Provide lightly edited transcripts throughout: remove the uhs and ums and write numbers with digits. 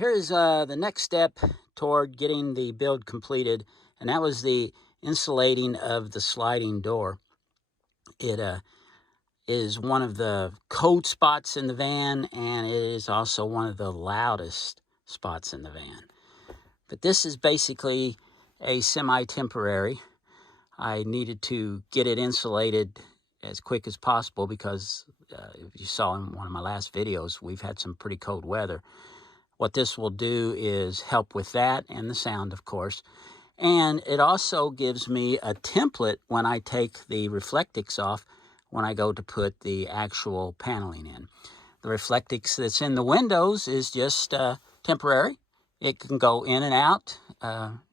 here's the next step toward getting the build completed, and that was the insulating of the sliding door. It is one of the cold spots in the van, and it is also one of the loudest spots in the van. But this is basically a semi-temporary. I needed to get it insulated as quick as possible because if you saw in one of my last videos, we've had some pretty cold weather. What this will do is help with that and the sound, of course. And it also gives me a template when I take the reflectix off when I go to put the actual paneling in. The reflectix that's in the windows is just temporary. It can go in and out.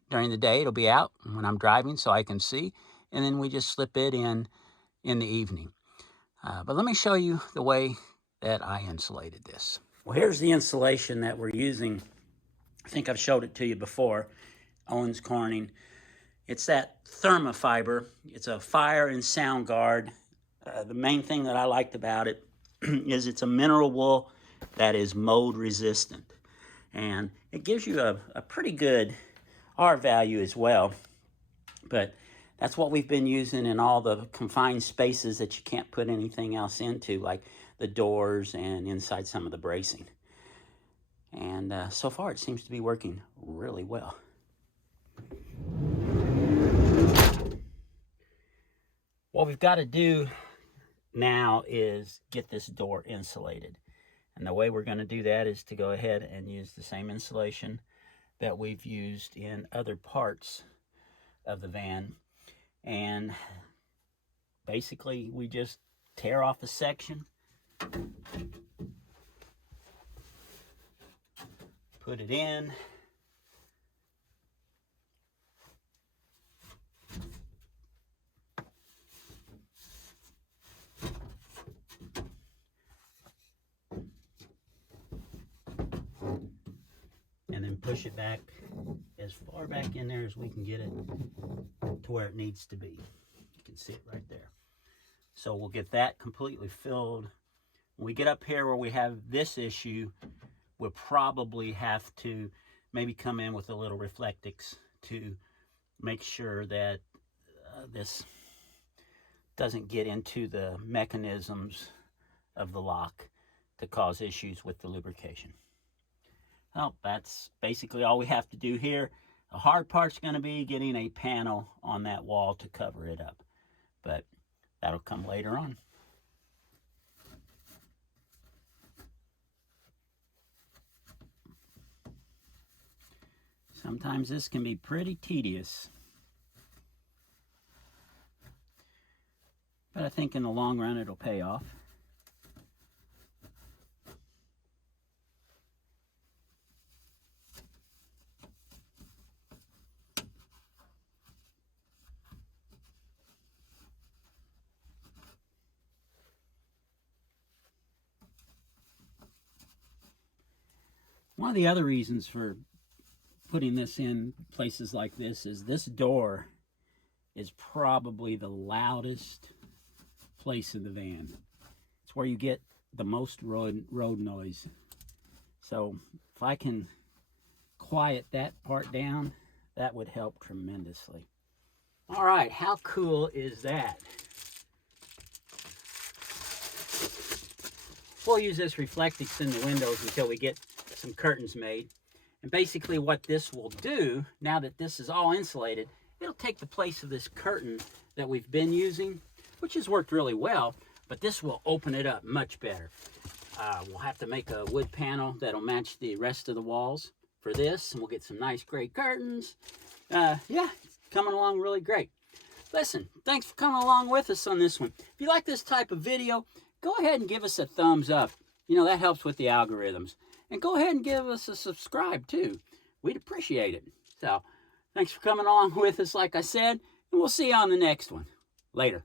During the day, it'll be out when I'm driving so I can see. And then we just slip it in the evening. But let me show you the way that I insulated this. Well, here's the insulation that we're using. I think I've showed it to you before. Owens Corning. It's that thermofiber. It's a fire and sound guard. The main thing that I liked about it is it's a mineral wool that is mold resistant. And it gives you a pretty good R value as well. But that's what we've been using in all the confined spaces that you can't put anything else into, like the doors and inside some of the bracing. And so far it seems to be working really well. What we've got to do now is get this door insulated. And the way we're going to do that is to go ahead and use the same insulation that we've used in other parts of the van. And basically we just tear off a section, put it in, and then push it back as far back in there as we can get it to where it needs to be. You can see it right there. So we'll get that completely filled. When we get up here where we have this issue, we'll probably have to maybe come in with a little reflectix to make sure that this doesn't get into the mechanisms of the lock to cause issues with the lubrication. Well, that's basically all we have to do here. The hard part's going to be getting a panel on that wall to cover it up, but that'll come later on. Sometimes this can be pretty tedious, but I think in the long run it'll pay off. One of the other reasons for putting this in places like this door is probably the loudest place in the van. It's where you get the most road noise. So if I can quiet that part down, that would help tremendously. All right, how cool is that? We'll use this reflectix in the windows until we get some curtains made. And basically what this will do, now that this is all insulated, it'll take the place of this curtain that we've been using, which has worked really well, but this will open it up much better. We'll have to make a wood panel that'll match the rest of the walls for this, and we'll get some nice gray curtains. Yeah, it's coming along really great. Listen, thanks for coming along with us on this one. If you like this type of video, go ahead and give us a thumbs up. You know, that helps with the algorithms. And go ahead and give us a subscribe too. We'd appreciate it. So, thanks for coming along with us, like I said, and we'll see you on the next one. Later.